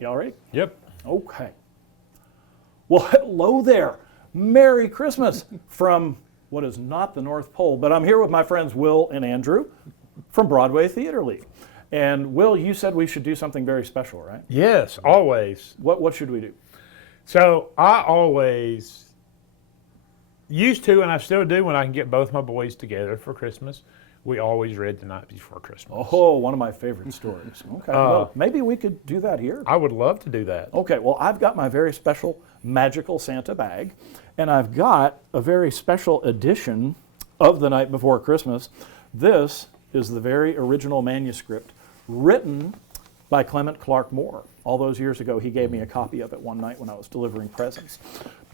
y'all ready? Yep. Okay. Well, hello there. Merry Christmas from what is not the North Pole, but I'm here with my friends Will and Andrew from Broadway Theater League. And Will, you said we should do something very special, right? Yes, always. What should we do? So I always used to, and I still do when I can get both my boys together for Christmas, we always read The Night Before Christmas. Oh, one of my favorite stories. Okay, well, maybe we could do that here. I would love to do that. Okay, well, I've got my very special magical Santa bag, and I've got a very special edition of The Night Before Christmas. This is the very original manuscript written by Clement Clarke Moore. All those years ago, he gave me a copy of it one night when I was delivering presents.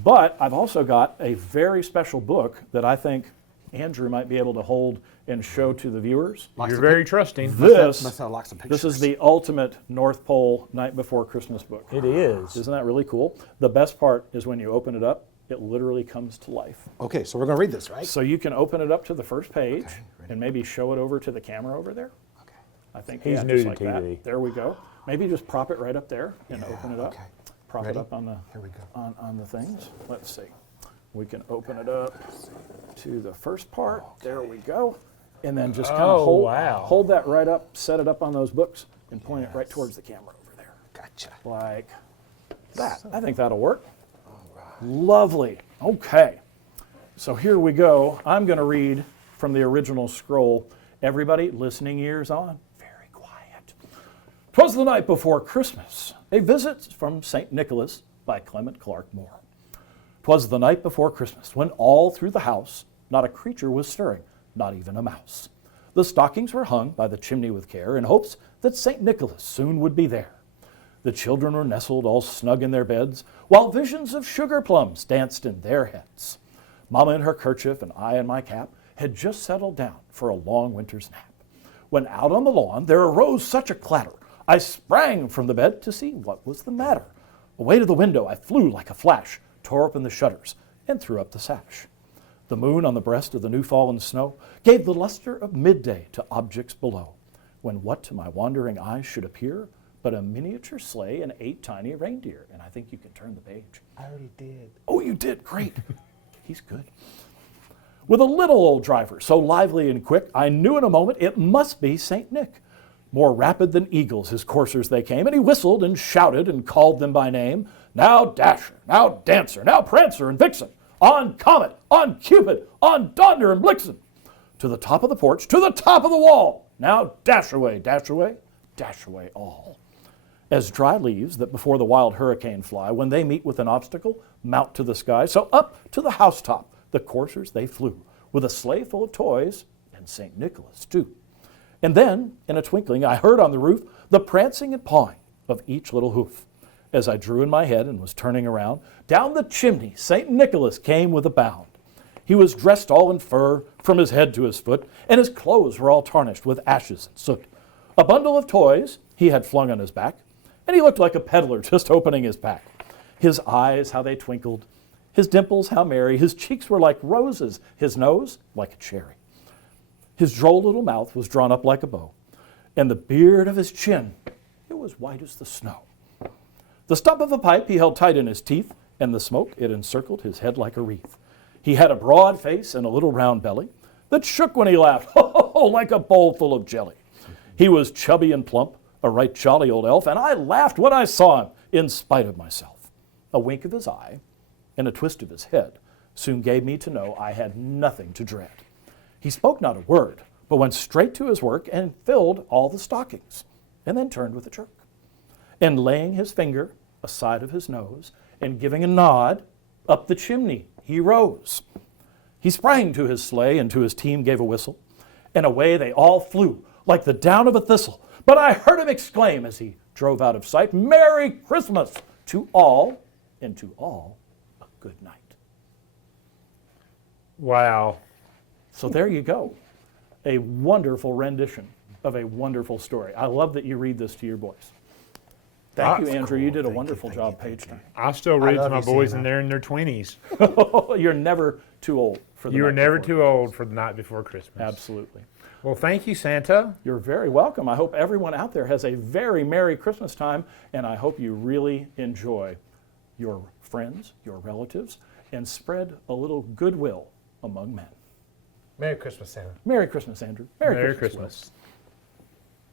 But I've also got a very special book that I think Andrew might be able to hold and show to the viewers. You're very trusting. This This is the ultimate North Pole Night Before Christmas book. It is. Isn't that really cool? The best part is when you open it up, it literally comes to life. Okay, so we're going to read this, right? So you can open it up to the first page ready. and maybe show it over to the camera over there. Okay. I think He's yeah, new just to like TV. that. There we go. Maybe just prop it right up there and open it up. okay. Prop Ready? it up on the Here we go. on the things. Let's see. We can open it up to the first part. There we go. And then just kind of Oh, hold, wow. hold that right up, set it up on those books, and point it right towards the camera over there. Gotcha. Like that. I think that'll work. Lovely. Okay. So here we go. I'm going to read from the original scroll. Everybody, listening ears on. Very quiet. 'Twas the night before Christmas. A visit from St. Nicholas by Clement Clarke Moore. 'Twas the night before Christmas, when all through the house not a creature was stirring, not even a mouse. The stockings were hung by the chimney with care, in hopes that St. Nicholas soon would be there. The children were nestled all snug in their beds, while visions of sugar plums danced in their heads. Mama in her kerchief and I in my cap had just settled down for a long winter's nap. When out on the lawn there arose such a clatter, I sprang from the bed to see what was the matter. Away to the window I flew like a flash, tore open the shutters, and threw up the sash. The moon on the breast of the new-fallen snow gave the luster of midday to objects below, when what to my wandering eyes should appear but a miniature sleigh and 8 tiny reindeer. And I think you can turn the page. I already did. Oh, you did? Great. He's good. With a little old driver, so lively and quick, I knew in a moment it must be St. Nick. More rapid than eagles his coursers they came, and he whistled and shouted and called them by name. Now Dasher, now Dancer, now Prancer and Vixen, on Comet, on Cupid, on Donder and Blitzen. To the top of the porch, to the top of the wall. Now dash away, dash away, dash away all. As dry leaves that before the wild hurricane fly, when they meet with an obstacle, mount to the sky, so up to the housetop the coursers they flew, with a sleigh full of toys, and St. Nicholas too. And then, in a twinkling, I heard on the roof the prancing and pawing of each little hoof. As I drew in my head and was turning around, down the chimney St. Nicholas came with a bound. He was dressed all in fur from his head to his foot, and his clothes were all tarnished with ashes and soot. A bundle of toys he had flung on his back, and he looked like a peddler just opening his pack. His eyes, how they twinkled, his dimples, how merry, his cheeks were like roses, his nose like a cherry. His droll little mouth was drawn up like a bow, and the beard of his chin, it was white as the snow. The stump of a pipe he held tight in his teeth, and the smoke, it encircled his head like a wreath. He had a broad face and a little round belly that shook when he laughed, like a bowl full of jelly. He was chubby and plump, a right jolly old elf, and I laughed when I saw him, in spite of myself. A wink of his eye and a twist of his head soon gave me to know I had nothing to dread. He spoke not a word, but went straight to his work and filled all the stockings, and then turned with a jerk. And laying his finger aside of his nose, and giving a nod, up the chimney he rose. He sprang to his sleigh, and to his team gave a whistle, and away they all flew, like the down of a thistle. But I heard him exclaim as he drove out of sight, "Merry Christmas to all, and to all a good night." Wow. So there you go. A wonderful rendition of a wonderful story. I love that you read this to your boys. Thank you, Andrew. You did a wonderful job page time. I still read to love my you, boys, Santa. and they're in their 20s. You're never too old for the You night are never before too Christmas. old for The Night Before Christmas. Absolutely. Well, thank you, Santa. You're very welcome. I hope everyone out there has a very Merry Christmas time, and I hope you really enjoy your friends, your relatives, and spread a little goodwill among men. Merry Christmas, Santa. Merry Christmas, Andrew. Merry Will. Christmas.